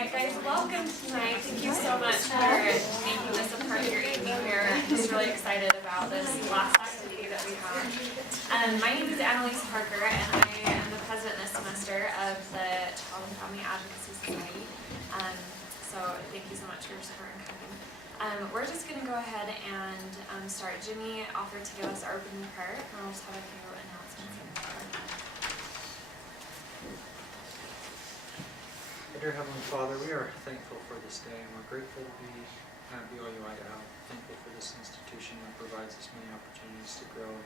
Alright guys, welcome tonight. Thank you so much for making this a part of your evening here. I'm just really excited about this last activity that we have. My name is Annalise Parker and I am the president this semester of the Child and Family Advocacy Society. So thank you so much for your support and coming. We're just going to go ahead and start. Jimmy offered to give us our opening prayer and I'll just have a few announcements. Dear Heavenly Father, we are thankful for this day and we're grateful to be at BYU Idaho. Thankful for this institution that provides us many opportunities to grow and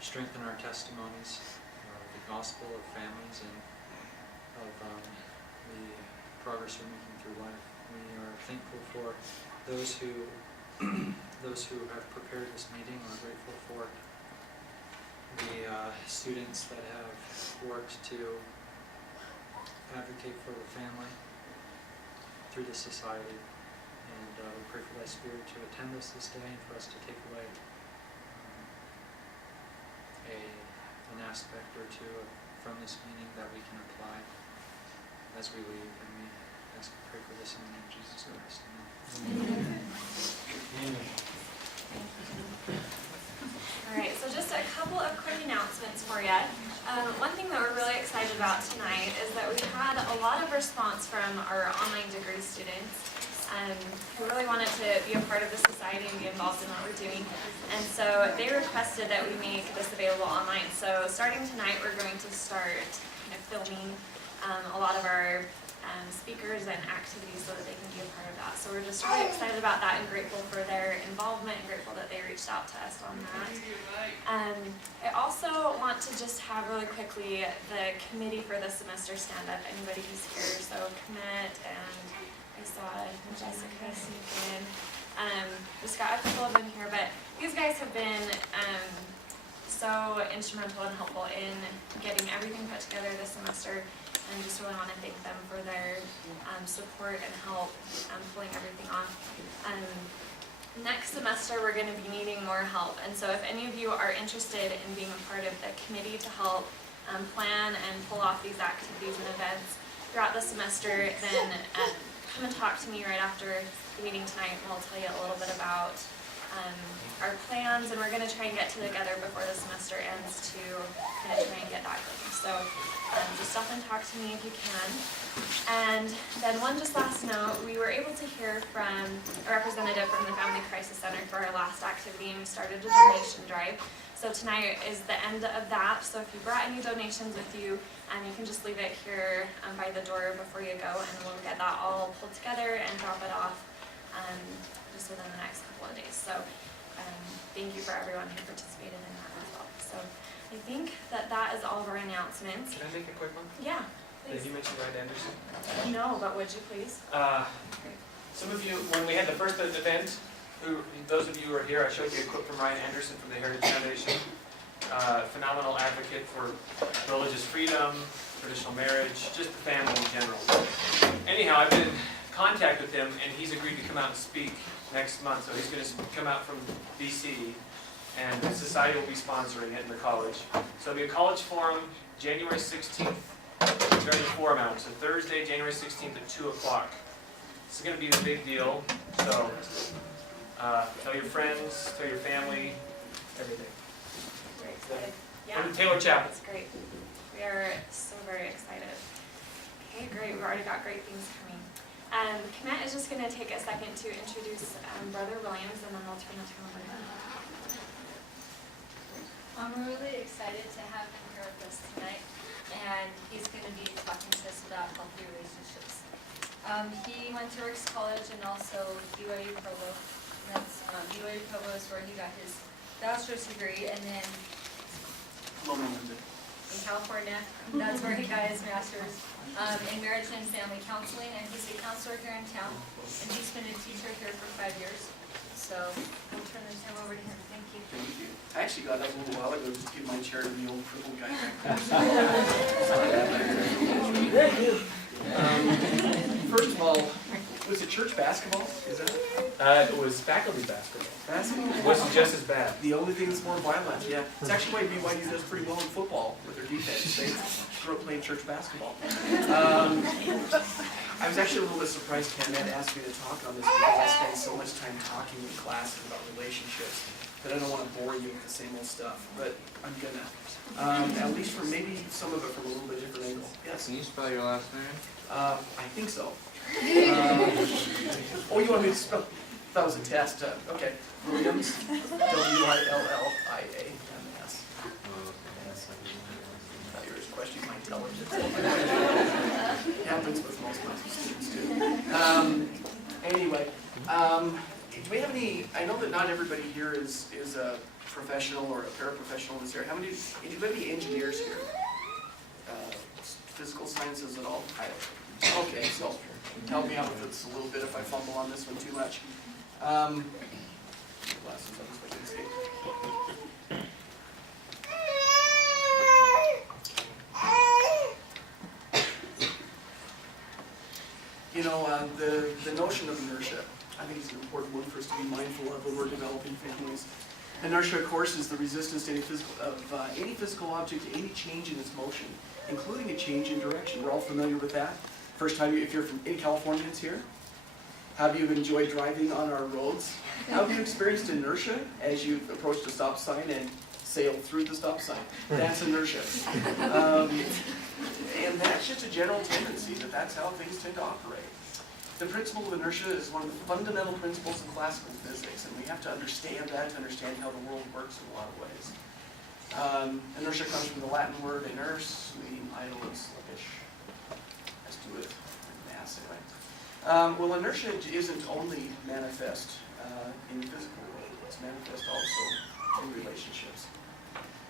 strengthen our testimonies of the gospel, of families, and of the progress we're making through life. We are thankful for those who have prepared this meeting. We're grateful for the students that have worked to advocate for the family through the society, and we pray for thy spirit to attend us this day and for us to take away an aspect or two from this meeting that we can apply as we leave, and we ask and pray for this in the name of Jesus Christ. Amen. Amen. Alright, so just a couple of quick announcements for you. One thing that we're really excited about tonight is that we had a lot of response from our online degree students who really wanted to be a part of the society and be involved in what we're doing. And so they requested that we make this available online. So starting tonight, we're going to start kind of filming a lot of our speakers and activities so that they can be a part of that. So we're just really excited about that and grateful for their involvement and grateful that they reached out to us on that. I also want to just have really quickly the committee for the semester stand up, anybody who's here. So Commit and I saw Jessica sneak in. Just got a couple of them here, but these guys have been so instrumental and helpful in getting everything put together this semester. And just really want to thank them for their support and help pulling everything off. Next semester we're going to be needing more help, and so if any of you are interested in being a part of the committee to help plan and pull off these activities and events throughout the semester, then come and talk to me right after the meeting tonight and I'll tell you a little bit about our plans, and we're going to try and get together before the semester ends to kind of try and get that going. So just stop and talk to me if you can. And then one just last note, we were able to hear from a representative from the Family Crisis Center for our last activity, and we started a donation drive. So tonight is the end of that, so if you brought any donations with you, you can just leave it here by the door before you go, and we'll get that all pulled together and drop it off just within the next couple of days. So thank you for everyone who participated in that as well. So I think that is all of our announcements. Can I make a quick one? Yeah, Did please. you mention Ryan Anderson? No, but would you please? Some of you, when we had the first event, those of you who are here, I showed you a quote from Ryan Anderson from the Heritage Foundation. Phenomenal advocate for religious freedom, traditional marriage, just the family in general. Anyhow, I've been in contact with him and he's agreed to come out and speak next month. So he's going to come out from BC and the society will be sponsoring it in the college. So it'll be a college forum January 16th during the forum hours. So Thursday, January 16th at 2 o'clock. This is going to be the big deal. So tell your friends, tell your family, everything. Very excited. Yeah. And Taylor Chapel. That's great. We are so very excited. Okay, great. We've already got great things coming. Kenneth is just going to take a second to introduce Brother Williams, and then we'll turn the time over to him. We're really excited to have him here with us tonight, and he's going to be talking to us about healthy relationships. He went to Ricks College and also BYU Provo. And that's BYU Provo is where he got his bachelor's degree, and then in California, that's where he got his master's in marriage and family counseling, and he's a counselor here in town, and he's been a teacher here for 5 years. So I'll turn the time over to him. Thank you. Thank you. I actually got up a little while ago just to give my chair to the old crippled guy. First of all, Was it church basketball? Is that It was faculty basketball. basketball? It was just as bad. The only thing that's more violent, yeah. It's actually why BYU does pretty well in football with their defense. They grew up playing church basketball. I was actually a little bit surprised Ken had asked me to talk on this because I spend so much time talking in classes about relationships that I don't want to bore you with the same old stuff, but I'm gonna. At least for maybe some of it from a little bit different angle. Yes? Can you spell your last name? I think so. Oh, you want me to spell? That was a test. Okay. Williams, W-I-L-L-I-A-M-S. Thought you were just questioning my intelligence. Happens with most of my students too. Anyway, do we have any? I know that not everybody here is a professional or a paraprofessional in this area. How many? Do you have any engineers here? Physical sciences at all? Okay, so help me out with this a little bit if I fumble on this one too much. Glasses on so I can see. You know, the notion of inertia, I think it's an important one for us to be mindful of when we're developing families. Inertia, of course, is the resistance to any physical object to any change in its motion, including a change in direction. We're all familiar with that. First time, if you're from any Californians here, have you enjoyed driving on our roads? Have you experienced inertia as you've approached a stop sign and sailed through the stop sign? That's inertia. And that's just a general tendency that's how things tend to operate. The principle of inertia is one of the fundamental principles of classical physics, and we have to understand that to understand how the world works in a lot of ways. Inertia comes from the Latin word inerse, meaning idle and sluggish. Has to do with mass anyway. Well, inertia isn't only manifest in the physical world, it's manifest also in relationships.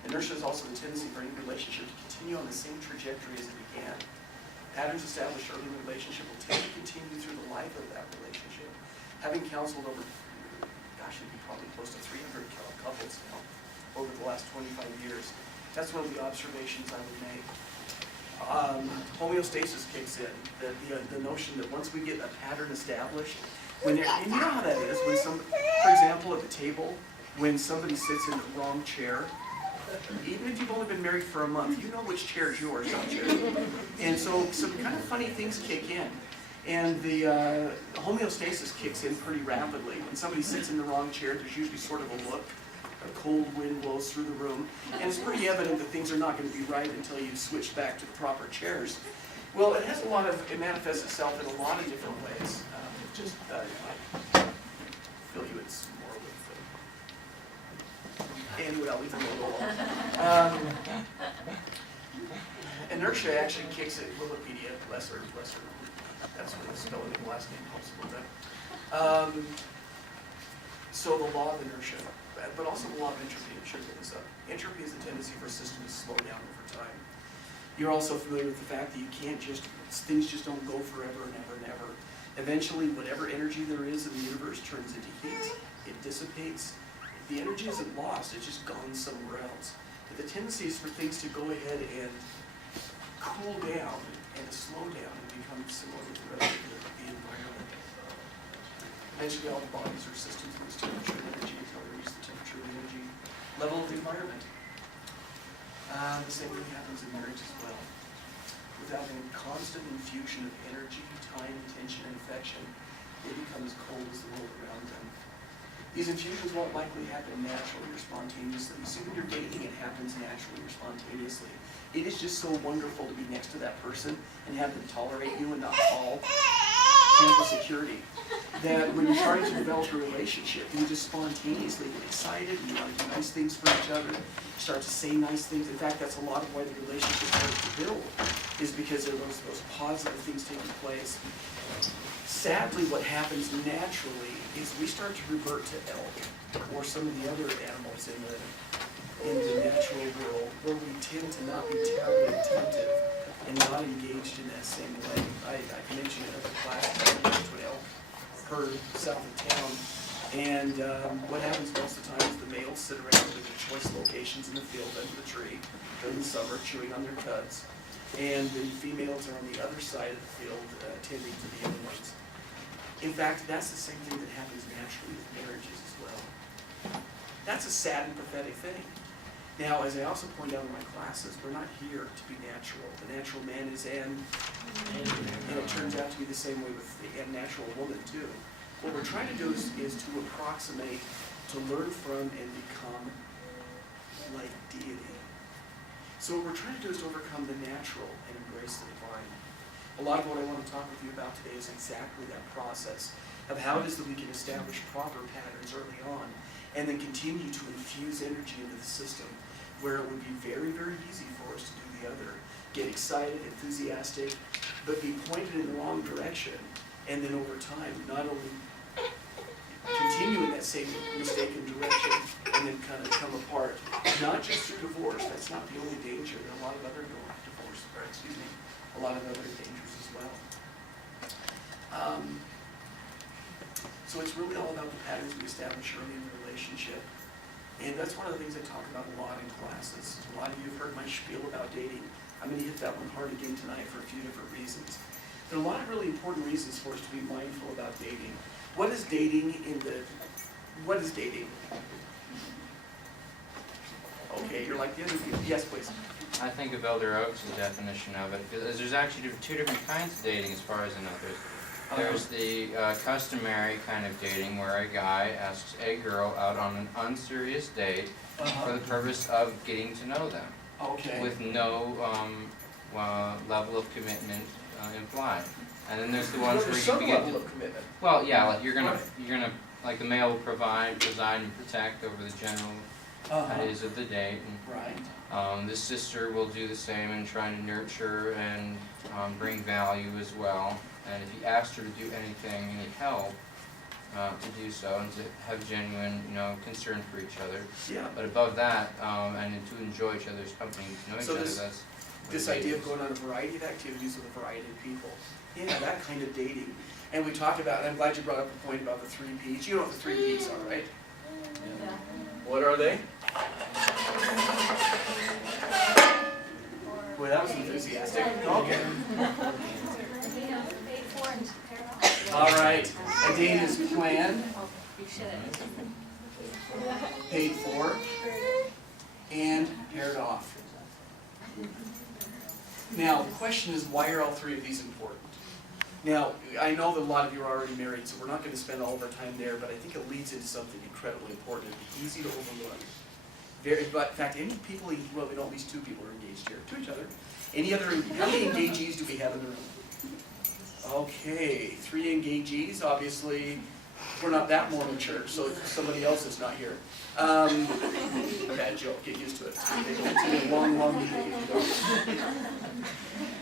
Inertia is also the tendency for any relationship to continue on the same trajectory as it began. Patterns established early in the relationship will tend to continue through the life of that relationship. Having counseled over, gosh, it'd be probably close to 300 couples now over the last 25 years, that's one of the observations I would make. Homeostasis kicks in, the notion that once we get a pattern established, and you know how that is, when for example, at the table, when somebody sits in the wrong chair, even if you've only been married for a month, you know which chair is yours, don't you? And so some kind of funny things kick in. And the homeostasis kicks in pretty rapidly. When somebody sits in the wrong chair, there's usually sort of a look. A cold wind blows through the room. And it's pretty evident that things are not going to be right until you switch back to the proper chairs. Well, it manifests itself in a lot of different ways. Fill you in some more with anyway, I'll leave it alone. Inertia actually kicks in Wikipedia, lesser. That's where the spelling of the last name helps a little bit. So the law of inertia, but also the law of entropy. Entropy is the tendency for a system to slow down over time. You're also familiar with the fact that things just don't go forever and ever and ever. Eventually, whatever energy there is in the universe turns into heat. It dissipates. The energy isn't lost, it's just gone somewhere else. But the tendency is for things to go ahead and cool down and to slow down and become similar to the rest of the environment. Eventually all the bodies or systems lose temperature and energy until they reach the temperature and energy level of the environment. The same thing happens in marriage as well. Without a constant infusion of energy, time, attention, and affection, they become as cold as the world around them. These infusions won't likely happen naturally or spontaneously. You see, when you're dating, it happens naturally or spontaneously. It is just so wonderful to be next to that person and have them tolerate you and not call campus security. That when you're starting to develop a relationship, you just spontaneously get excited and you want to do nice things for each other. You start to say nice things. In fact, that's a lot of why the relationship starts to build, is because there are those positive things taking place. Sadly, what happens naturally is we start to revert to elk or some of the other animals in the natural world, where we tend to not be terribly attentive and not engaged in that same way. I mentioned it in the class, I went to an elk herd south of town, and what happens most of the time is the males sit around in their choice locations in the field under the tree during the summer, chewing on their cuds, and the females are on the other side of the field tending to the young ones. In fact, that's the same thing that happens naturally with marriages as well. That's a sad and pathetic thing. Now, as I also point out in my classes, we're not here to be natural. The natural man is and it turns out to be the same way with the natural woman too. What we're trying to do is to approximate, to learn from and become like deity. So what we're trying to do is to overcome the natural and embrace the divine. A lot of what I want to talk with you about today is exactly that process of how it is that we can establish proper patterns early on and then continue to infuse energy into the system where it would be very, very easy for us to do the other. Get excited, enthusiastic, but be pointed in the wrong direction, and then over time, not only continue in that same mistaken direction and then kind of come apart, not just through divorce. That's not the only danger. There are a lot of other a lot of other dangers as well. So it's really all about the patterns we establish early in the relationship. And that's one of the things I talk about a lot in classes. A lot of you have heard my spiel about dating. I'm going to hit that one hard again tonight for a few different reasons. There are a lot of really important reasons for us to be mindful about dating. What is dating what is dating? Okay, you're like the other people. Yes, please. I think of Elder Oaks' definition of it, because there's actually two different kinds of dating as far as I know. There's the customary kind of dating where a guy asks a girl out on an unserious date for the purpose of getting to know them, with no level of commitment implied. And then there's the ones where you begin level of commitment. well, yeah, like you're gonna like the male will preside and protect over the general ideas of the date, and Right. the sister will do the same and try to nurture and bring value as well. And if you asked her to do anything, any help, to do so and to have genuine, concern for each other. Yeah. But above that, and to enjoy each other's company, to know each So other, this- that's what This dating idea of is. going on a variety of activities with a variety of people. Yeah, that kind of dating. And we talked about, and I'm glad you brought up the point about the 3 Ps. You know what the 3 Ps are, right? Yeah. What are they? Boy, that was enthusiastic. Okay. Paid for and paired off. All right. A date is planned, You should. paid for, and paired off. Now, the question is, why are all 3 of these important? Now, I know that a lot of you are already married, so we're not going to spend all of our time there, but I think it leads into something incredibly important. It'd be easy to overlook. But in fact, any people, well, we know at least 2 people are engaged here, to each other. How many engagees do we have in the room? Okay, 3 engagees, obviously, we're not that more mature, so somebody else is not here. Bad joke, get used to it. It's gonna be a long, long meeting.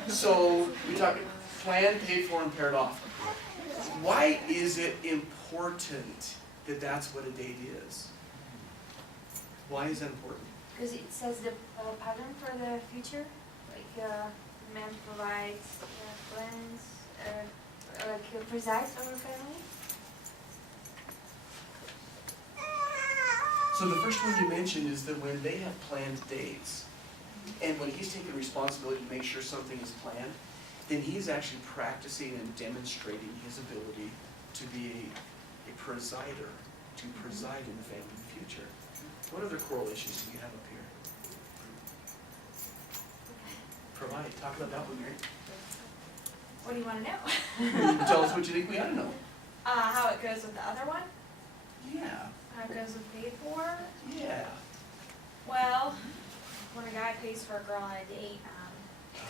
So, we talked planned, paid for, and paired off. Why is it important that that's what a date is? Why is that important? Because it says the pattern for the future, like the man provides plans, like presides over family. So the first one you mentioned is that when they have planned dates, and when he's taking responsibility to make sure something is planned, then he's actually practicing and demonstrating his ability to be a presider, to preside in the family future. What other correlations do you have up here? Provide, talk about that one, Mary. What do you want to know? Tell us what you think we ought to know. How it goes with the other one? Yeah, How it goes with paid for? yeah. Well, when a guy pays for a girl on a date,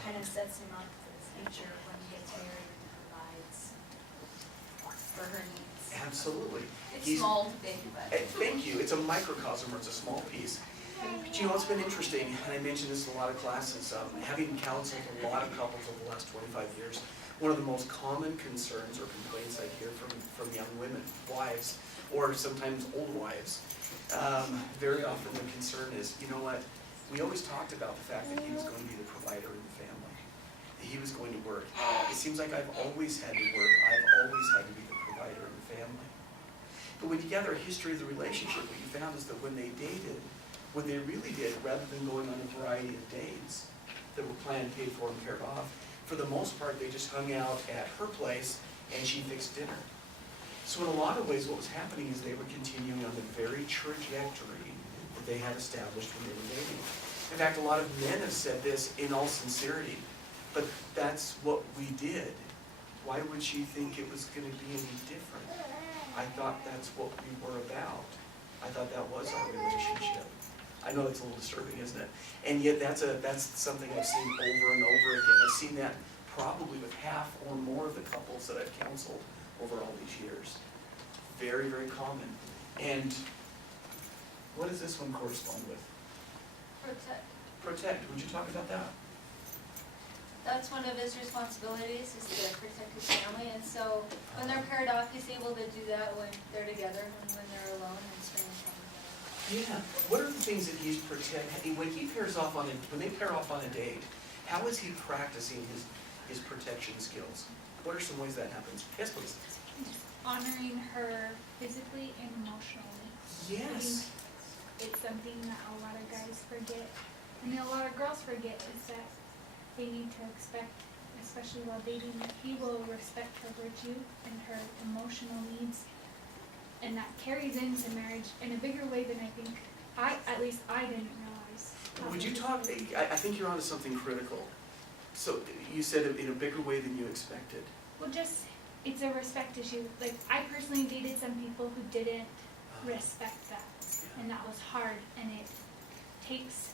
kind of sets him up for the future when he gets married and provides for her needs. Absolutely. It's He's- small to big, but. Thank you. It's a microcosm, or it's a small piece. But you know, it's been interesting, and I mentioned this in a lot of classes, having counseled a lot of couples over the last 25 years, one of the most common concerns or complaints I hear from young women, wives, or sometimes old wives, very often the concern is, you know what, we always talked about the fact that he was going to be the provider in the family, that he was going to work. It seems like I've always had to work, I've always had to be the provider in the family. But when you gather a history of the relationship, what you found is that when they dated, what they really did, rather than going on a variety of dates that were planned, paid for, and paired off, for the most part, they just hung out at her place and she fixed dinner. So in a lot of ways, what was happening is they were continuing on the very trajectory that they had established when they were dating. In fact, a lot of men have said this in all sincerity, but that's what we did. Why would she think it was going to be any different? I thought that's what we were about. I thought that was our relationship. I know that's a little disturbing, isn't it? And yet that's something I've seen over and over again. I've seen that probably with half or more of the couples that I've counseled over all these years. Very, very common. And what does this one correspond with? Protect. Protect. Would you talk about that? That's one of his responsibilities, is to protect his family, and so when they're paired off, he's able to do that when they're together, and when they're alone and spending time together. Yeah. What are the things that he's when he pairs off on when they pair off on a date, how is he practicing his protection skills? What are some ways that happens? Yes, please. Honoring her physically and emotionally. Yes. It's something that a lot of guys forget, and a lot of girls forget, is that they need to expect, especially while dating, that he will respect her virtue and her emotional needs, and that carries into marriage in a bigger way than I think, at least I didn't realize. Would you talk, I think you're onto something critical. So you said it in a bigger way than you expected. Well, just, it's a respect issue. Like, I personally dated some people who didn't respect that, and that was hard, and it takes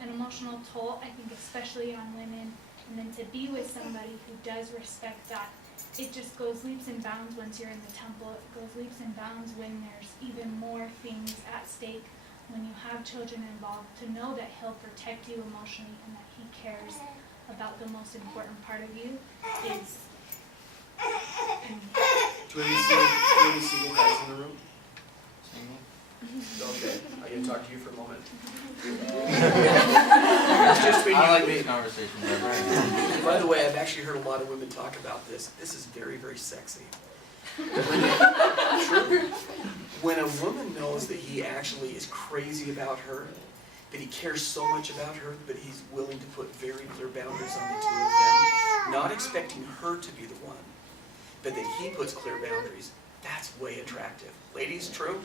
an emotional toll, I think, especially on women. And then to be with somebody who does respect that, it just goes leaps and bounds once you're in the temple. It goes leaps and bounds when there's even more things at stake, when you have children involved, to know that he'll protect you emotionally and that he cares about the most important part of you is. Do we have any single guys in the room? Single? Okay, I can talk to you for a moment. I like these conversations. By the way, I've actually heard a lot of women talk about this. This is very, very sexy. When a woman knows that he actually is crazy about her, that he cares so much about her, but he's willing to put very clear boundaries on the two of them, not expecting her to be the one, but that he puts clear boundaries, that's way attractive. Ladies, true?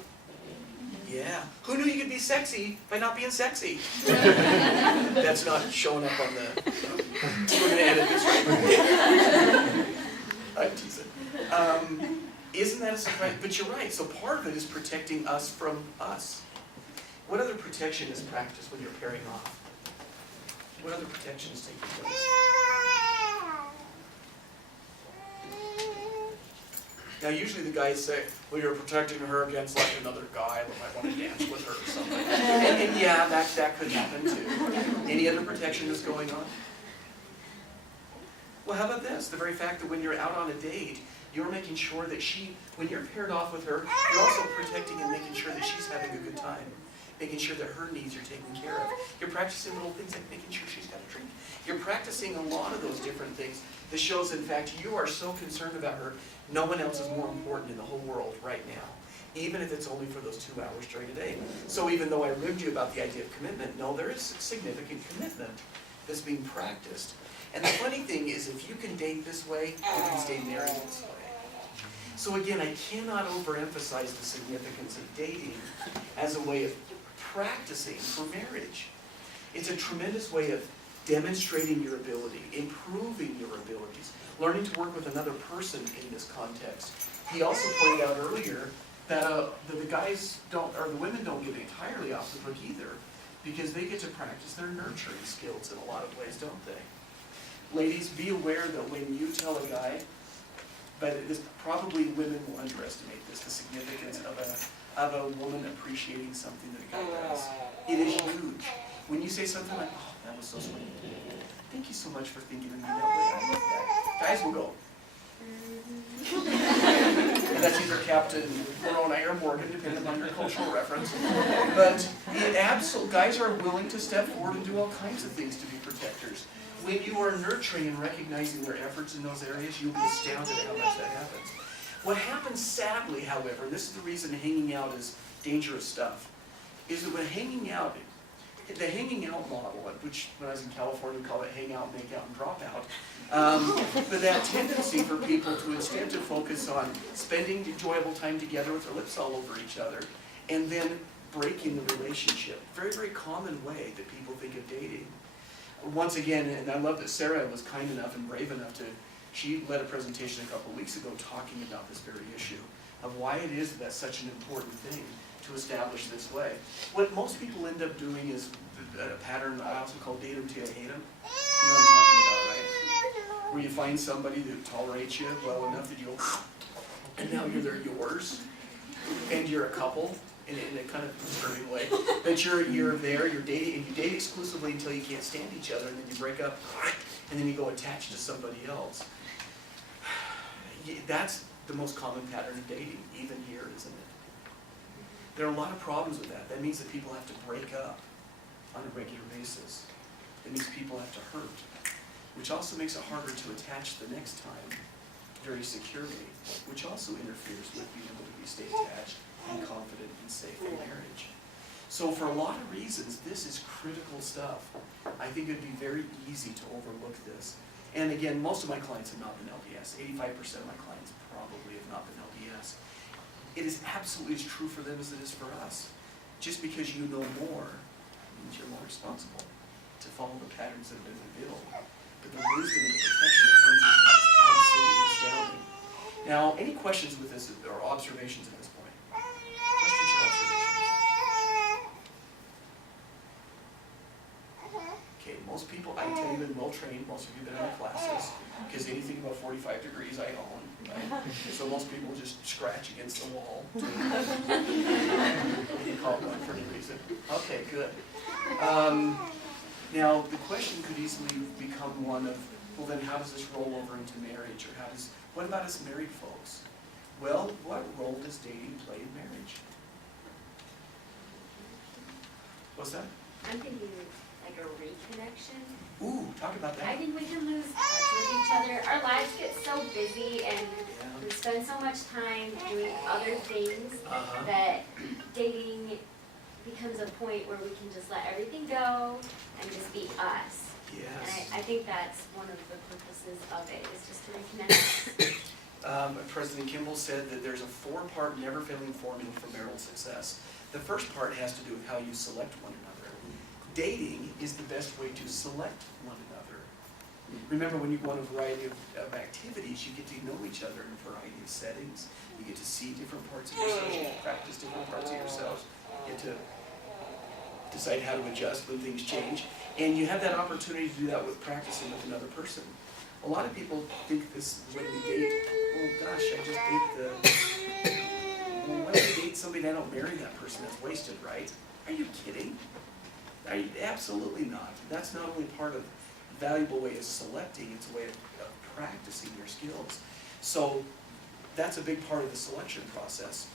Yeah. Who knew you could be sexy by not being sexy? That's not showing up on the... We're going to edit this right. I'm teasing. Isn't that a surprise? But you're right. So part of it is protecting us from us. What other protection is practiced when you're pairing off? What other protection is taking place? Now, usually the guys say, well, you're protecting her against like another guy that might want to dance with her or something. And yeah, that could happen too. Any other protection that's going on? Well, how about this? The very fact that when you're out on a date, you're making sure that when you're paired off with her, you're also protecting and making sure that she's having a good time. Making sure that her needs are taken care of. You're practicing little things like making sure she's got a drink. You're practicing a lot of those different things. This shows, in fact, you are so concerned about her, no one else is more important in the whole world right now, even if it's only for those 2 hours during a day. So even though I ribbed you about the idea of commitment, no, there is significant commitment that's being practiced. And the funny thing is, if you can date this way, you can stay married this way. So again, I cannot overemphasize the significance of dating as a way of practicing for marriage. It's a tremendous way of demonstrating your ability, improving your abilities, learning to work with another person in this context. He also pointed out earlier that the guys don't, or the women don't get entirely off the hook either, because they get to practice their nurturing skills in a lot of ways, don't they? Ladies, be aware that when you tell a guy, but it is probably women will underestimate this, the significance of a woman appreciating something that a guy does. It is huge. When you say something like, oh, that was so sweet. Thank you so much for thinking of me that way. I love that. Guys will go. And that's either Captain Moroni or Morgan, depending on your cultural reference. But guys are willing to step forward and do all kinds of things to be protectors. When you are nurturing and recognizing their efforts in those areas, you'll be astounded at how much that happens. What happens sadly, however, and this is the reason hanging out is dangerous stuff, is that when hanging out, the hanging out model, which when I was in California, we call it hang out, make out, and drop out. But that tendency for people to instead to focus on spending enjoyable time together with their lips all over each other, and then breaking the relationship. Very, very common way that people think of dating. Once again, and I love that Sarah was kind enough and brave enough to, she led a presentation a couple of weeks ago talking about this very issue of why it is that that's such an important thing to establish this way. What most people end up doing is a pattern I also call date them till you hate them. You know what I'm talking about, right? Where you find somebody that tolerates you well enough that you'll, and now they're yours, and you're a couple, in a kind of disturbing way. That you're there, you're dating, and you date exclusively until you can't stand each other, and then you break up, and then you go attached to somebody else. That's the most common pattern of dating, even here, isn't it? There are a lot of problems with that. That means that people have to break up on a regular basis. It means people have to hurt, which also makes it harder to attach the next time very securely, which also interferes with being able to stay attached and confident and safe in marriage. So for a lot of reasons, this is critical stuff. I think it'd be very easy to overlook this. And again, most of my clients have not been LDS. 85% of my clients probably have not been LDS. It is absolutely as true for them as it is for us. Just because you know more means you're more responsible to follow the patterns that have been revealed. But the wisdom and the protection that comes with that is absolutely astounding. Now, any questions with this or observations at this point? Questions or observations? Okay, most people, I tell you, been well trained, most of you have been in the classes, because anything above 45 degrees I own, right? So most people just scratch against the wall. You call it one for any reason. Okay, good. Now, the question could easily become one of, well then how does this roll over into marriage, or what about us married folks? Well, what role does dating play in marriage? What's that? I'm thinking like a reconnection. Ooh, talk about I that. think we can lose touch with each other. Our lives get so busy and we spend so much time doing other things that dating becomes a point where we can just let everything go and just be us. Yes. And I think that's one of the purposes of it, is just to reconnect us. President Kimball said that there's a 4-part never-failing formula for marital success. The first part has to do with how you select one another. Dating is the best way to select one another. Remember, when you go on a variety of activities, you get to know each other in a variety of settings. You get to see different parts of yourselves, you get to practice different parts of yourselves, you get to decide how to adjust when things change. And you have that opportunity to do that with practicing with another person. A lot of people think this when we date, oh gosh, I just date well, why do I date somebody and I don't marry that person? That's wasted, right? Are you kidding? Absolutely not. That's not only part of a valuable way of selecting, it's a way of practicing your skills. So that's a big part of the selection process.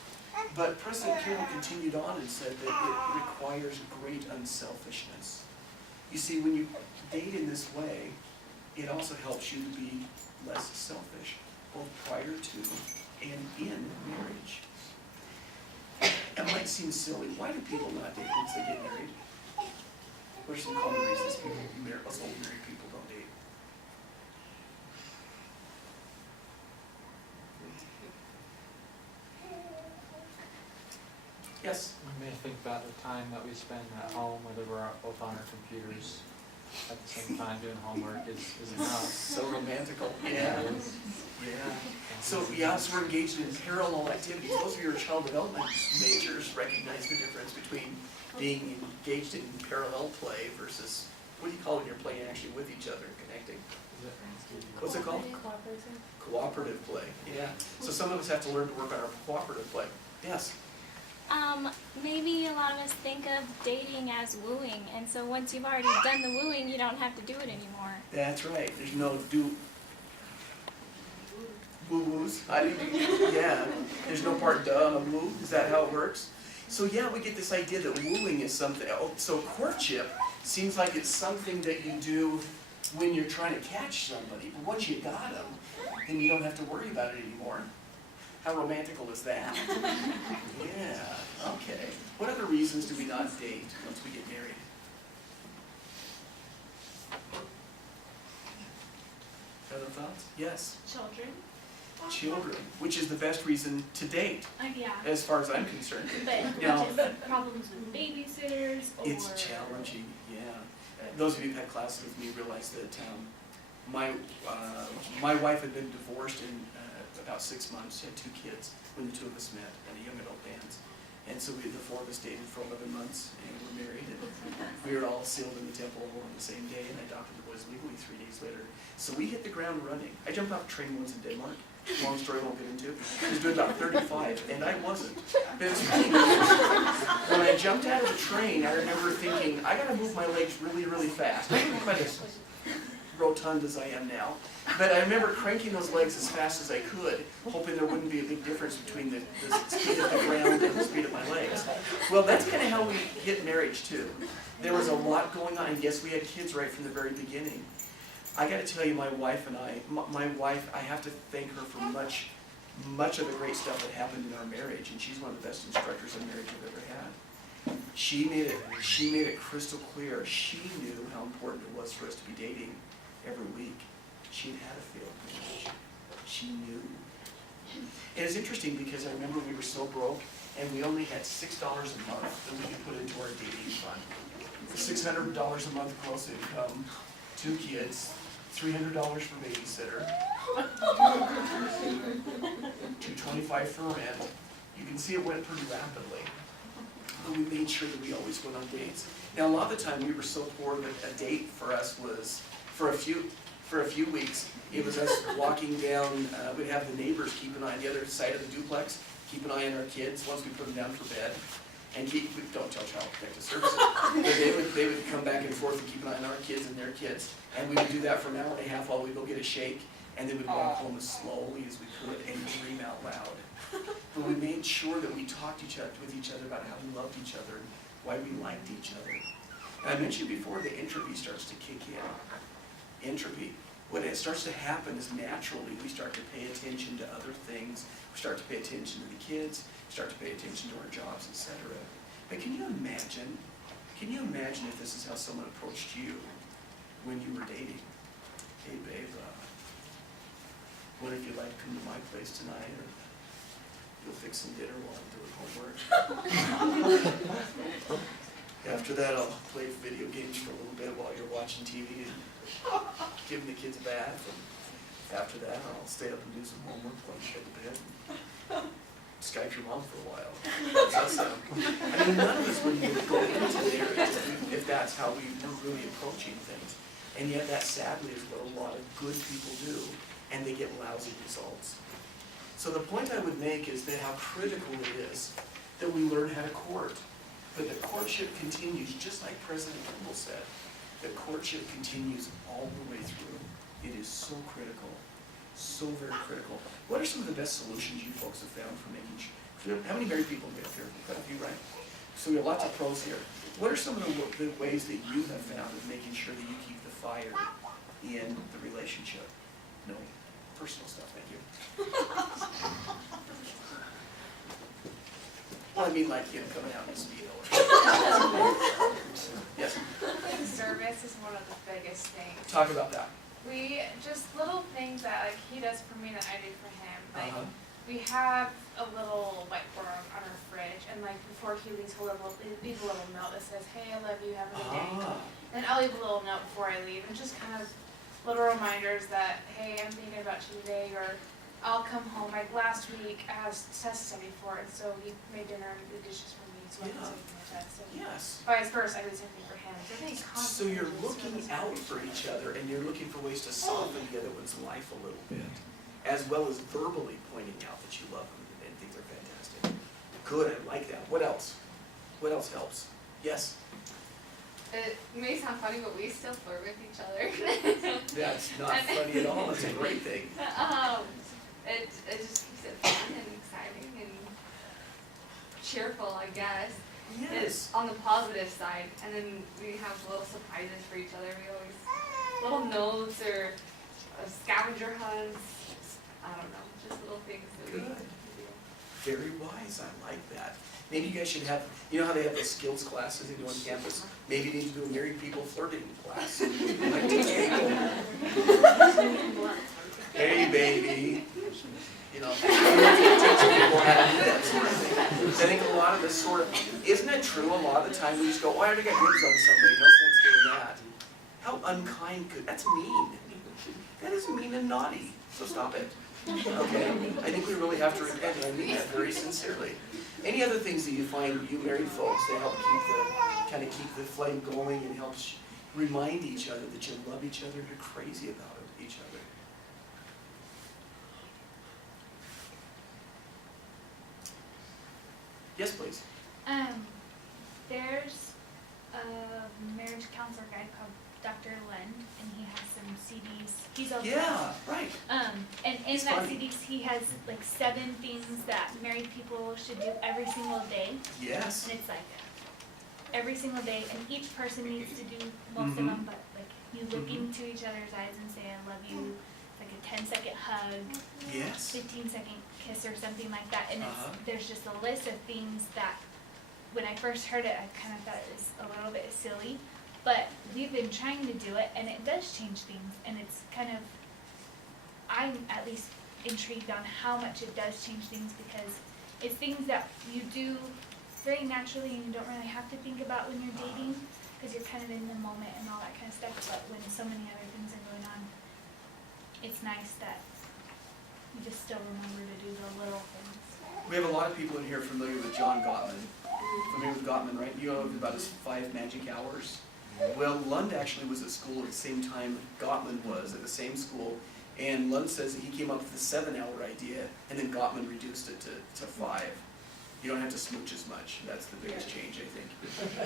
But President Kimball continued on and said that it requires great unselfishness. You see, when you date in this way, it also helps you to be less selfish, both prior to and in marriage. It might seem silly. Why do people not date once they get married? What are some common reasons us old married people don't date? Yes? We may think about the time that we spend at home, whether we're both on our computers at the same time doing homework is enough. So romantical. Yeah. Yeah. So we're engaged in parallel activities. Those of you who are child development majors recognize the difference between being engaged in parallel play versus, what do you call it when you're playing actually with each other and connecting? What's it called? Cooperative play. Yeah. So some of us have to learn to work on our cooperative play. Yes? Maybe a lot of us think of dating as wooing, and so once you've already done the wooing, you don't have to do it anymore. That's right. There's no woo-woos. Yeah. There's no part duh on a woo. Is that how it works? So yeah, we get this idea that wooing is something. So courtship seems like it's something that you do when you're trying to catch somebody. But once you got them, then you don't have to worry about it anymore. How romantical is that? Yeah, okay. What other reasons do we not date once we get married? other thoughts? Yes, Children. children, which is the best reason to date, Yeah. as far as I'm concerned. But Now- problems with babysitters or. It's challenging, yeah. Those of you who've had classes with me realize that my wife had been divorced in about 6 months, had 2 kids when the two of us met at a young adult dance. And so the 4 of us dated for 11 months and were married, and we were all sealed in the temple on the same day, and I adopted the boys legally 3 days later. So we hit the ground running. I jumped off a train once in Denmark, long story I won't get into. I was doing about 35, and I wasn't. But it was funny because when I jumped out of the train, I remember thinking, I gotta move my legs really, really fast. I didn't quite as rotund as I am now. But I remember cranking those legs as fast as I could, hoping there wouldn't be a big difference between the speed of the ground and the speed of my legs. Well, that's kind of how we hit marriage too. There was a lot going on, and yes, we had kids right from the very beginning. I got to tell you, my wife and my wife, I have to thank her for much of the great stuff that happened in our marriage, and she's one of the best instructors in marriage I've ever had. She made it crystal clear. She knew how important it was for us to be dating every week. She'd had a failed marriage. She knew. And it's interesting because I remember we were so broke, and we only had $6 a month that we could put into our dating fund. $600 a month gross income, 2 kids, $300 for babysitter, $225 for rent. You can see it went pretty rapidly. But we made sure that we always went on dates. Now, a lot of the time we were so poor that a date for us was, for a few weeks, it was us walking down, we'd have the neighbors keep an eye on the other side of the duplex, keep an eye on our kids once we put them down for bed, and don't tell Child Protective Services, but they would come back and forth and keep an eye on our kids and their kids, and we would do that for an hour and a half while we'd go get a shake, and then we'd walk home as slowly as we could and dream out loud. But we made sure that we talked with each other about how we loved each other and why we liked each other. And I mentioned before that entropy starts to kick in. Entropy. What it starts to happen is naturally we start to pay attention to other things. We start to pay attention to the kids. We start to pay attention to our jobs, etc. But can you imagine if this is how someone approached you when you were dating? Hey babe, what if you'd like to come to my place tonight, or you'll fix some dinner while I'm doing homework? After that, I'll play video games for a little bit while you're watching TV and giving the kids a bath. And after that, I'll stay up and do some homework while you go to bed. And Skype your mom for a while. I mean, none of us would even go into there if that's how we were really approaching things. And yet that sadly is what a lot of good people do, and they get lousy results. So the point I would make is that how critical it is that we learn how to court. But the courtship continues, just like President Kimball said. The courtship continues all the way through. It is so critical, so very critical. What are some of the best solutions you folks have found for making sure? How many married people do we have here? Quite a few, right? So we have lots of pros here. What are some of the ways that you have found of making sure that you keep the fire in the relationship? No personal stuff, thank you. Well, I mean like him coming out in speedo. Yes, Service is one of the biggest things. talk about that. We, just little things that like he does for me that I do for him. Like, Uh-huh. we have a little whiteboard on our fridge, and like before he leaves, he'll leave a little note that says, "Hey, I love you, have a good day." And I'll leave a little note before I leave, and just kind of little reminders that, hey, I'm thinking about you today, or I'll come home. Like last week, I was tested before, and so he made dinner and did dishes for me, so I Yeah. could take my test. And Yes. vice versa, I do the same thing for him. So I think So constantly you're just looking service out happens. for each other, and you're looking for ways to soften the other one's life a little bit, as well as verbally pointing out that you love them and things are fantastic. Good, I like that. What else? What else helps? Yes? It may sound funny, but we still flirt with each other. That's not funny at all. It's a great thing. It just keeps it fun and exciting and cheerful, I guess. Yes. It's on the positive side, and then we have little surprises for each other. We always, little notes or scavenger hunts, I don't know, just little things that we Good. do. Very wise. I like that. Maybe you guys should have, you know how they have the skills classes they do on campus? Maybe you need to do a married people flirting class. Like, teach people. Hey, baby. You know, teaching people how to do that sort of thing. So I think a lot of this sort of, isn't it true a lot of the time we just go, oh, I already got dibs on somebody, no sense doing that. How unkind could, that's mean. That is mean and naughty, so stop it. Okay, I think we really have to repent, and I mean that very sincerely. Any other things that you find, you married folks, that help kind of keep the flame going and help remind each other that you love each other, you're crazy about each other? Yes, please. There's a marriage counselor guy called Dr. Lend, and he has some CDs. He's also Yeah, right. and in It's that funny. CDs he has like 7 things that married people should do every single day, Yes. and it's like every single day, and each person needs to do most of them, but like you look into each other's eyes and say I love you, like a 10-second hug, Yes. 15-second kiss or something like that, and Uh-huh. there's just a list of things that when I first heard it I kind of thought it was a little bit silly, but we've been trying to do it and it does change things, and it's kind of, I'm at least intrigued on how much it does change things, because it's things that you do very naturally and you don't really have to think about when you're dating, because you're kind of in the moment and all that kind of stuff, but when so many other things are going on, it's nice that you just still remember to do the little things. We have a lot of people in here familiar with John Gottman. Familiar with Gottman, right? You know about his 5 magic hours? Well, Lund actually was at school at the same time Gottman was at the same school, and Lund says that he came up with the 7-hour idea, and then Gottman reduced it to 5. You don't have to smooch as much. That's the biggest change, I think.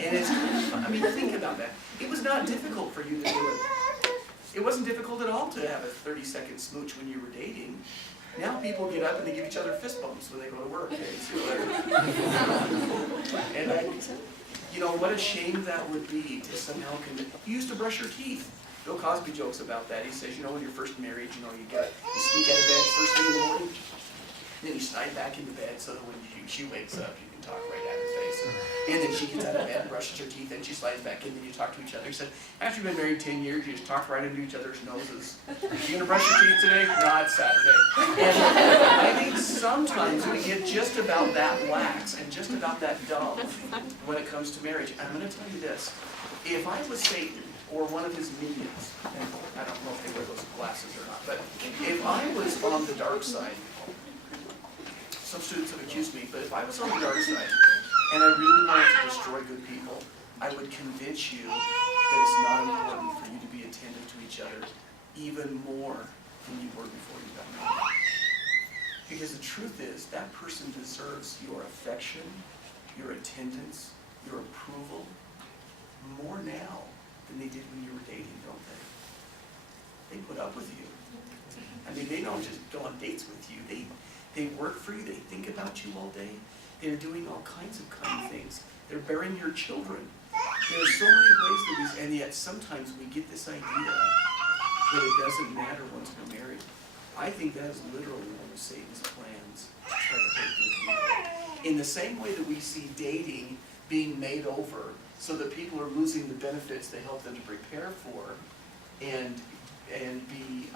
And it's, I mean, think about that. It was not difficult for you to do it. It wasn't difficult at all to have a 30-second smooch when you were dating. Now people get up and they give each other fist bumps when they go to work. Hey, see you later. And you know, what a shame that would be to somehow you used to brush your teeth. Bill Cosby jokes about that. He says, you know, when you're first married, you know, you sneak out of bed first thing in the morning, and then you slide back into bed so that when she wakes up, you can talk right at her face. And then she gets out of bed and brushes her teeth, and she slides back in, and then you talk to each other. He said, after you've been married 10 years, you just talk right into each other's noses. You gonna brush your teeth today? No, it's Saturday. And I think sometimes we get just about that lax and just about that dumb when it comes to marriage. And I'm gonna tell you this, if I was Satan, or one of his minions, and I don't know if they wear those glasses or not, but if I was on the dark side, some students have accused me, but if I was on the dark side, and I really wanted to destroy good people, I would convince you that it's not important for you to be attentive to each other even more than you were before you got married. Because the truth is, that person deserves your affection, your attendance, your approval, more now than they did when you were dating, don't they? They put up with you. I mean, they don't just go on dates with you. They work for you. They think about you all day. They're doing all kinds of kind things. They're bearing your children. There's so many ways that and yet sometimes we get this idea that it doesn't matter once we're married. I think that is literally one of Satan's plans to try to hurt good people. In the same way that we see dating being made over so that people are losing the benefits they help them to prepare for and be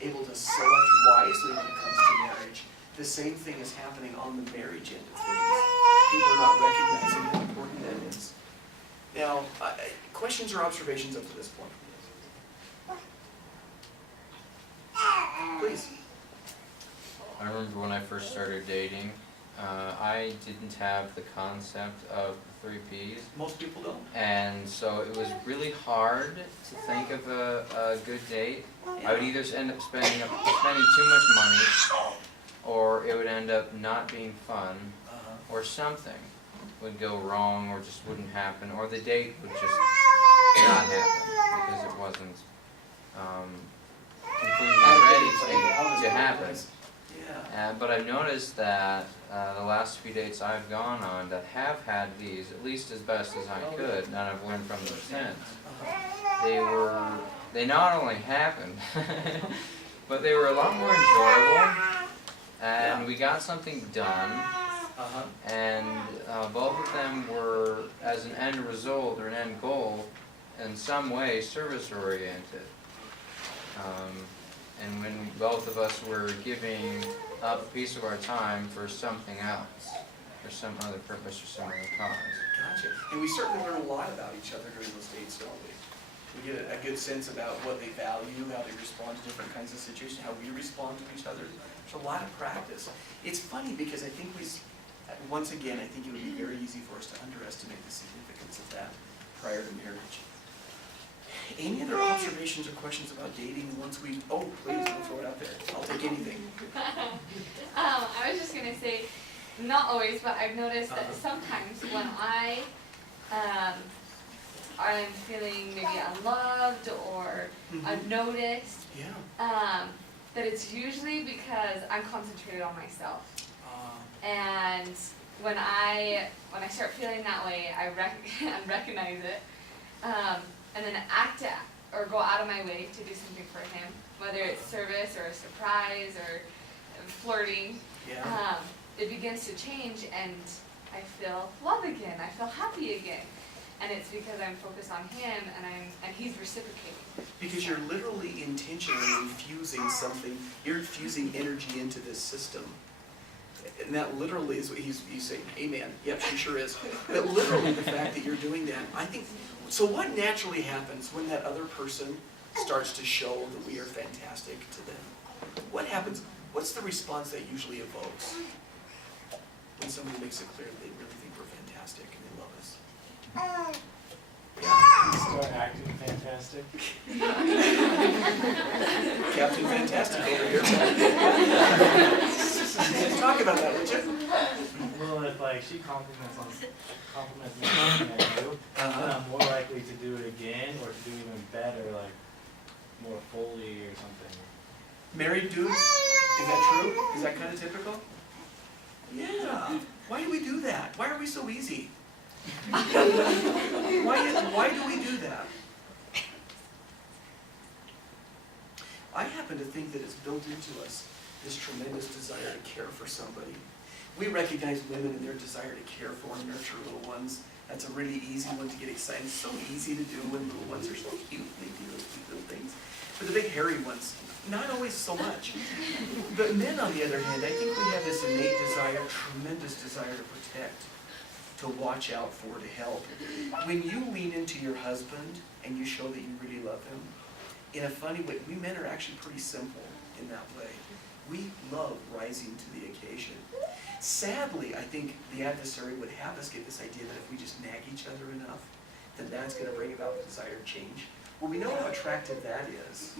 able to select wisely when it comes to marriage. The same thing is happening on the marriage end of things. People are not recognizing how important that is. Now, questions or observations up to this point? Please. I remember when I first started dating, I didn't have the concept of the 3 Ps. Most people don't. And so it was really hard to think of a good date. I would either end up spending too much money, or it would end up not being fun, or something would go wrong, or just wouldn't happen, or the date would just not happen because it wasn't completely ready to happen. Yeah. But I've noticed that the last few dates I've gone on that have had these, at least as best as I could, and I've learned from them since, they not only happened, but they were a lot more enjoyable, and we got something done, and both of them were, as an end result or an end goal, in some way service-oriented. and when both of us were giving up a piece of our time for something else, for some other purpose or some other cause. Gotcha. And we certainly learn a lot about each other during those dates, don't we? We get a good sense about what they value, how they respond to different kinds of situations, how we respond to each other. There's a lot of practice. It's funny because I think once again, I think it would be very easy for us to underestimate the significance of that prior to marriage. Any other observations or questions about dating once we, oh, please, don't throw it out there. I'll take anything. I was just gonna say, not always, but I've noticed that sometimes when I'm feeling maybe unloved or unnoticed, Yeah. that it's usually because I'm concentrated on myself. And when I start feeling that way, I recognize it, and then act or go out of my way to do something for him, whether it's service or a surprise or flirting. Yeah. It begins to change, and I feel love again. I feel happy again, and it's because I'm focused on him, and he's reciprocating. Because you're literally intentionally infusing something. You're infusing energy into this system. And that literally is what he's saying, amen. Yep, she sure is. But literally the fact that you're doing that, I think, so what naturally happens when that other person starts to show that we are fantastic to them? What happens? What's the response that usually evokes when somebody makes it clear that they really think we're fantastic and they love us? Start acting fantastic. Captain Fantastic over here. Talk about that, would you? Well, if like she compliments me on something I do, then I'm more likely to do it again or to do even better, like more fully or something. Married dudes? Is that true? Is that kind of typical? Yeah. Why do we do that? Why are we so easy? Why do we do that? I happen to think that it's built into us, this tremendous desire to care for somebody. We recognize women and their desire to care for and nurture little ones. That's a really easy one to get excited. It's so easy to do when little ones are so cute. They do those cute little things. For the big hairy ones, not always so much. But men, on the other hand, I think we have this innate desire, tremendous desire to protect, to watch out for, to help. When you lean into your husband and you show that you really love him, in a funny way, we men are actually pretty simple in that way. We love rising to the occasion. Sadly, I think the adversary would have us get this idea that if we just nag each other enough, then that's going to bring about the desired change. Well, we know how attractive that is.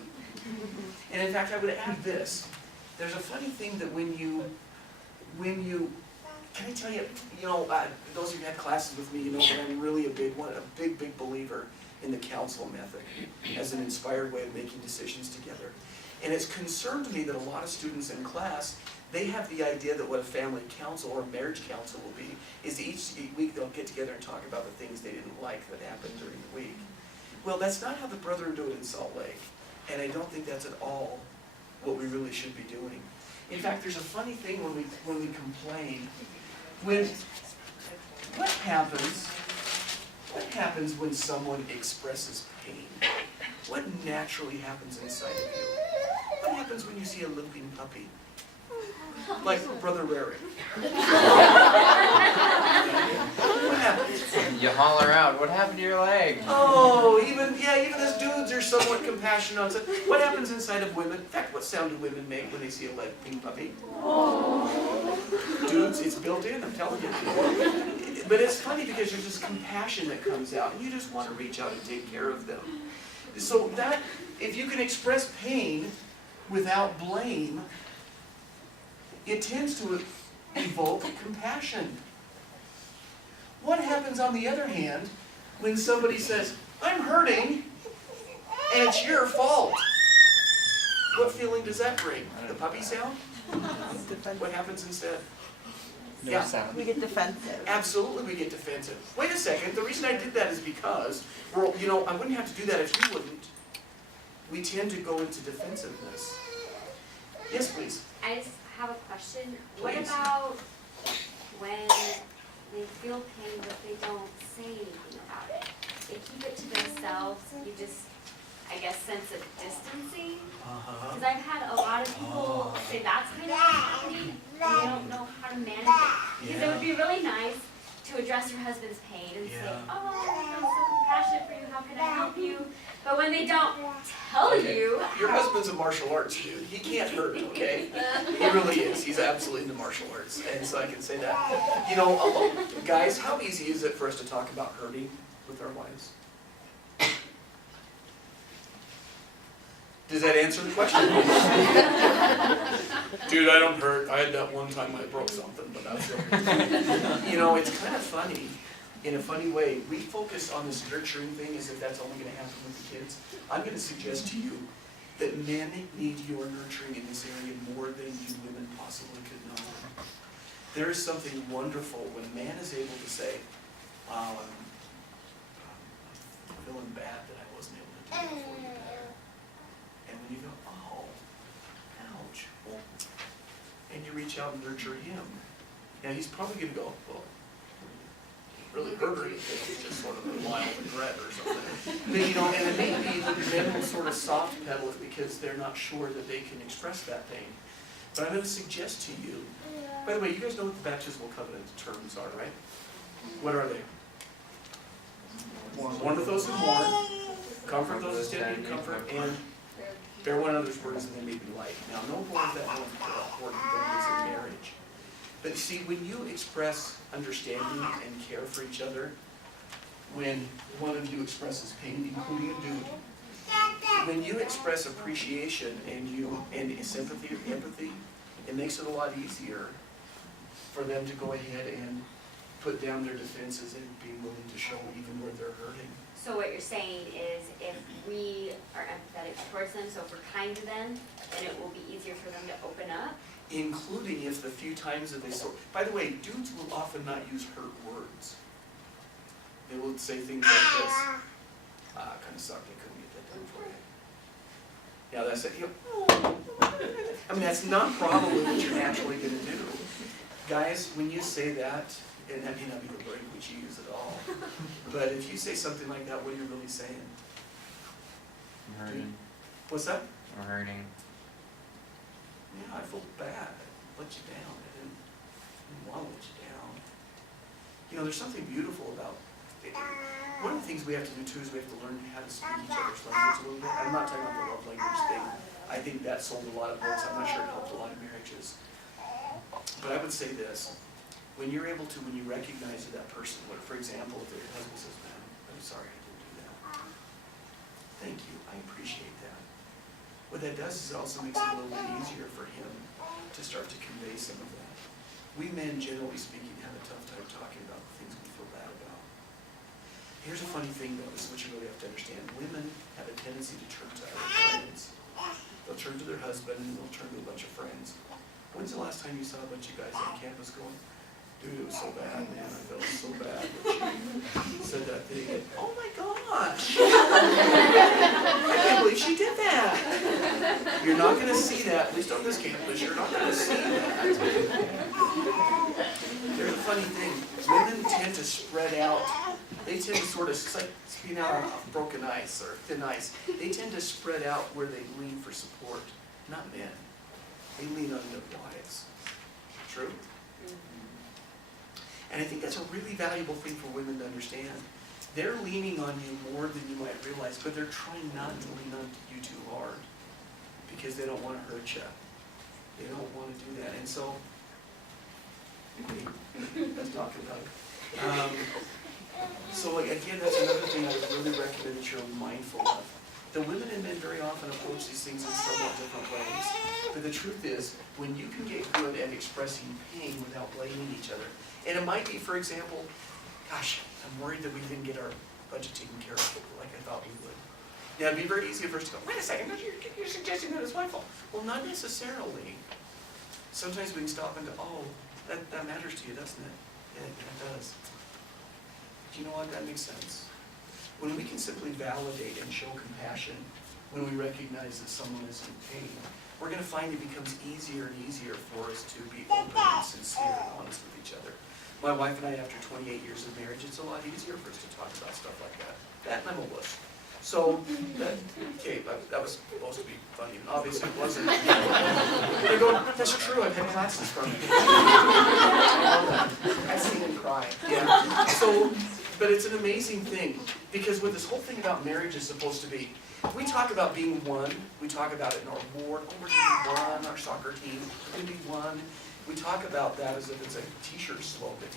And in fact, I would add this. There's a funny thing that when you, can I tell you, those of you who had classes with me, you know that I'm really a big believer in the counsel method as an inspired way of making decisions together. And it's concerned me that a lot of students in class, they have the idea that what a family council or marriage council will be is each week they'll get together and talk about the things they didn't like that happened during the week. Well, that's not how the brethren do it in Salt Lake. And I don't think that's at all what we really should be doing. In fact, there's a funny thing when we complain. What happens when someone expresses pain? What naturally happens inside of you? What happens when you see a limping puppy? Like Brother Rarick. What happens? You holler out, what happened to your leg? Oh, even as dudes are somewhat compassionate on stuff. What happens inside of women? In fact, what sound do women make when they see a limping puppy? Oh. Dudes, it's built in, I'm telling you. But it's funny because there's this compassion that comes out, and you just want to reach out and take care of them. So that, if you can express pain without blame, it tends to evoke compassion. What happens, on the other hand, when somebody says, I'm hurting, and it's your fault? What feeling does that bring? The puppy sound? What happens instead? No sound. We get defensive. Absolutely, we get defensive. Wait a second, the reason I did that is because, I wouldn't have to do that if you wouldn't. We tend to go into defensiveness. Yes, please. I just have a question. Please. What about when they feel pain but they don't say anything about it? They keep it to themselves. You just I guess, sense of distancing. Uh-huh. Because I've had a lot of people say that's kind of happening, and they don't know how to manage it. Because it would be really nice to address your husband's pain and say, Yeah. oh, I'm so compassionate for you, how can I help you? But when they don't tell Okay. you, Your husband's a martial arts dude. He can't hurt, okay? He really is. He's absolutely into martial arts. And so I can say that. You know, guys, how easy is it for us to talk about hurting with our wives? Does that answer the question? Dude, I don't hurt. I had that one time I broke something, but that's okay. You know, it's kind of funny. In a funny way, we focus on this nurturing thing as if that's only going to happen with the kids. I'm going to suggest to you that men need your nurturing in this area more than you women possibly could know. There is something wonderful when a man is able to say, I'm feeling bad that I wasn't able to do it for you better. And when you go, oh, ouch, well, and you reach out and nurture him, now he's probably going to go, well, really hurt her if it's just sort of a mild regret or something. But you know, and it may be that men will sort of soft pedal it because they're not sure that they can express that pain. But I'm going to suggest to you, by the way, you guys know what the baptismal covenant terms are, right? What are they? Warn with those who mourn, comfort those who stand in comfort, and bear one another's burdens and they may be light. Now, no more of that important than is in marriage. But you see, when you express understanding and care for each other, when one of you expresses pain, including a dude, when you express appreciation and sympathy or empathy, it makes it a lot easier for them to go ahead and put down their defenses and be willing to show even where they're hurting. so what you're saying is if we are empathetic towards them, so if we're kind to them, then it will be easier for them to open up. Including if the few times that they by the way, dudes will often not use hurt words. They will say things like this. Kind of sucked, I couldn't get that done for you. Yeah, that's it. You know, I mean, that's not probably what you're naturally going to do. Guys, when you say that, and that may not be the language you use at all, but if you say something like that, what are you really saying? I'm hurting. What's that? I'm hurting. Yeah, I feel bad. I let you down. I didn't want to let you down. You know, there's something beautiful about it. One of the things we have to do too is we have to learn how to speak each other's language a little bit. I'm not talking about the love language thing. I think that sold a lot of books. I'm not sure it helped a lot of marriages. But I would say this. When you're able to, when you recognize that person, for example, if your husband says, man, I'm sorry I didn't do that. Thank you. I appreciate that. What that does is it also makes it a little bit easier for him to start to convey some of that. We men, generally speaking, have a tough time talking about the things we feel bad about. Here's a funny thing, though. This is what you really have to understand. Women have a tendency to turn to other friends. They'll turn to their husband, and they'll turn to a bunch of friends. When's the last time you saw a bunch of guys on campus going, dude, it was so bad, man. I felt so bad that you said that thing. And, oh my gosh! I can't believe she did that. You're not going to see that, at least on this campus. You're not going to see that. There's a funny thing. Women tend to spread out. They tend to sort of, it's like skiing out on broken ice or thin ice. They tend to spread out where they lean for support, not men. They lean on their wives. True? And I think that's a really valuable thing for women to understand. They're leaning on you more than you might realize, but they're trying not to lean on you too hard because they don't want to hurt you. They don't want to do that. And so, let's talk about it. So again, that's another thing I would really recommend that you're mindful of. The women and men very often approach these things in somewhat different ways. But the truth is, when you can get good at expressing pain without blaming each other, and it might be, for example, gosh, I'm worried that we didn't get our budget taken care of like I thought we would. Now, it'd be very easy for us to go, wait a second, you're suggesting that it's my fault. Well, not necessarily. Sometimes we can stop and go, oh, that matters to you, doesn't it? Yeah, it does. Do you know what? That makes sense. When we can simply validate and show compassion, when we recognize that someone is in pain, we're going to find it becomes easier and easier for us to be open and sincere and honest with each other. My wife and I, after 28 years of marriage, it's a lot easier for us to talk about stuff like that. That and I'm a wuss. So, okay, that was supposed to be funny, and obviously it wasn't. They're going, that's true, I've had classes from it. I've seen him cry. Yeah. So, but it's an amazing thing, because what this whole thing about marriage is supposed to be, we talk about being one, we talk about it in our ward, oh, we're going to be one, our soccer team, we're going to be one. We talk about that as if it's a t-shirt slogan.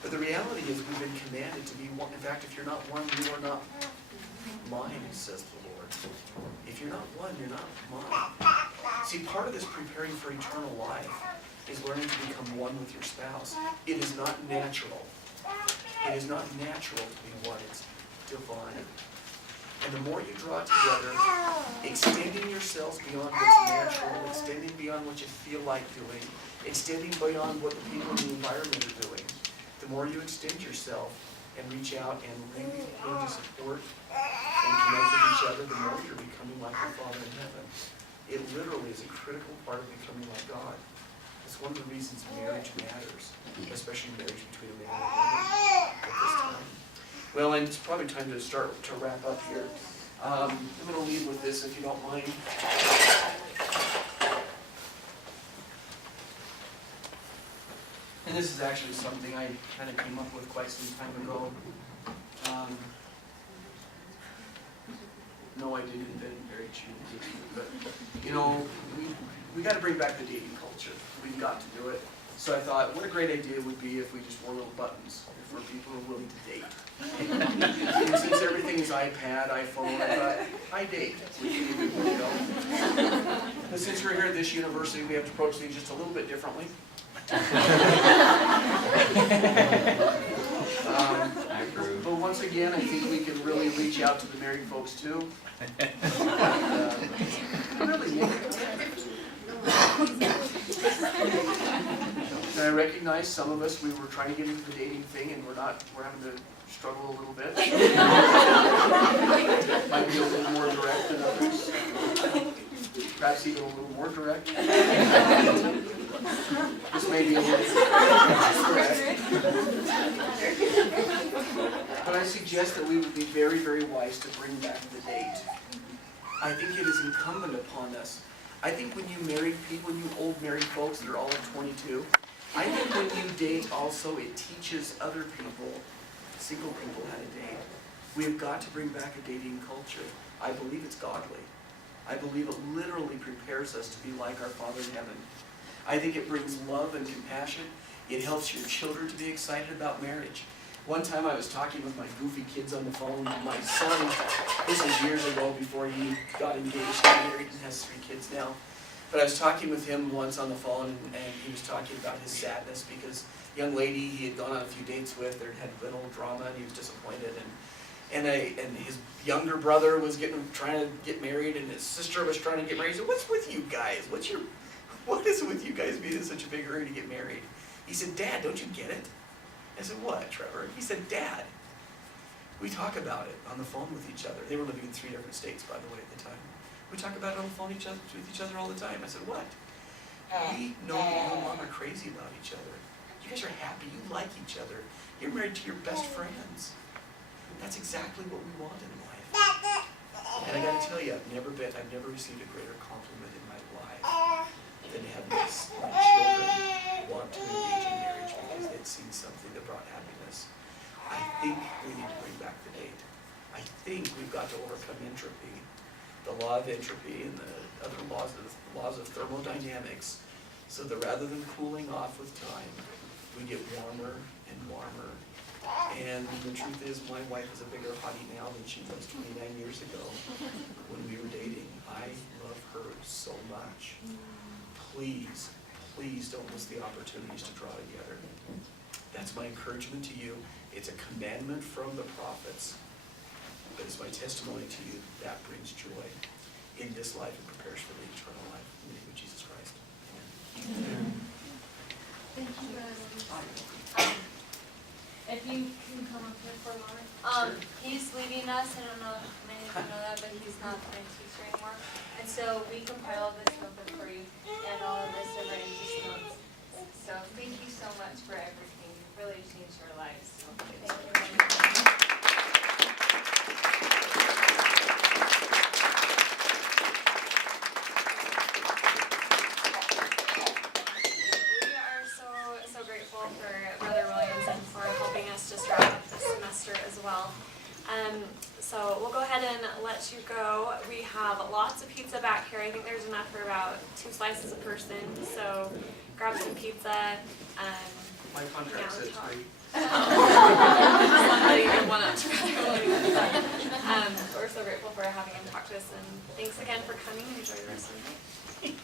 But the reality is we've been commanded to be one. In fact, if you're not one, you are not mine, says the Lord. If you're not one, you're not mine. See, part of this preparing for eternal life is learning to become one with your spouse. It is not natural. It is not natural to be one. It's divine. And the more you draw together, extending yourselves beyond what's natural, extending beyond what you feel like doing, extending beyond what the people in the environment are doing, the more you extend yourself and reach out and really learn to support and connect with each other, the more you're becoming like your Father in heaven. It literally is a critical part of becoming like God. It's one of the reasons marriage matters, especially marriage between a man and a woman at this time. Well, and it's probably time to start to wrap up here. I'm going to lead with this, if you don't mind. And this is actually something I kind of came up with quite some time ago. No, I didn't invent marriage, but you know, we got to bring back the dating culture. We've got to do it. So I thought, what a great idea it would be if we just wore little buttons for people who are willing to date. And since everything is iPad, iPhone, I thought, I date. Would be a good way to go. But since we're here at this university, we have to approach things just a little bit differently. But once again, I think we can really reach out to the married folks too. Really. And I recognize some of us, we were trying to get into the dating thing and we're having to struggle a little bit. Might be a little more direct than others. Perhaps even a little more direct. This may be a little direct. But I suggest that we would be very, very wise to bring back the date. I think it is incumbent upon us. I think when you married people, when you old married folks that are all at 22, I think when you date also, it teaches other people, single people, how to date. We have got to bring back a dating culture. I believe it's godly. I believe it literally prepares us to be like our Father in heaven. I think it brings love and compassion. It helps your children to be excited about marriage. One time I was talking with my goofy kids on the phone. My son, this was years ago before he got engaged and married and has 3 kids now. But I was talking with him once on the phone, and he was talking about his sadness because a young lady he had gone on a few dates with, there had been a little drama, and he was disappointed. And his younger brother was trying to get married, and his sister was trying to get married. He said, "What's with you guys? What is it with you guys being in such a big hurry to get married?" He said, "Dad, don't you get it?" I said, "What, Trevor?" He said, "Dad, we talk about it on the phone with each other." They were living in 3 different states, by the way, at the time. We talk about it on the phone with each other all the time. I said, "What?" "We know that you and Mom are crazy about each other. You guys are happy. You like each other. You're married to your best friends." That's exactly what we want in life. And I got to tell you, I've never received a greater compliment in my life than having my children want to engage in marriage because they'd seen something that brought happiness. I think we need to bring back the date. I think we've got to overcome entropy, the law of entropy and the other laws of thermodynamics, so that rather than cooling off with time, we get warmer and warmer. And the truth is, my wife is a bigger hottie now than she was 29 years ago when we were dating. I love her so much. Please, please don't miss the opportunities to draw together. That's my encouragement to you. It's a commandment from the prophets, but it's my testimony to you. That brings joy in this life and prepares for the eternal life. In the name of Jesus Christ. Amen. Thank you. If you can come up here for a moment. Sure. He's leaving us, I don't know if many of you know that, but he's not the teacher anymore. And so we compiled this notebook for you and all of this are written just notes. So thank you so much for everything. You've really changed our lives. So thank you. well. So we'll go ahead and let you go. We have lots of pizza back here. I think there's enough for about 2 slices a person. So grab some pizza. My contract says free. Somebody would want to try. We're so grateful for having him talk to us, and thanks again for coming. Enjoy the rest of the night.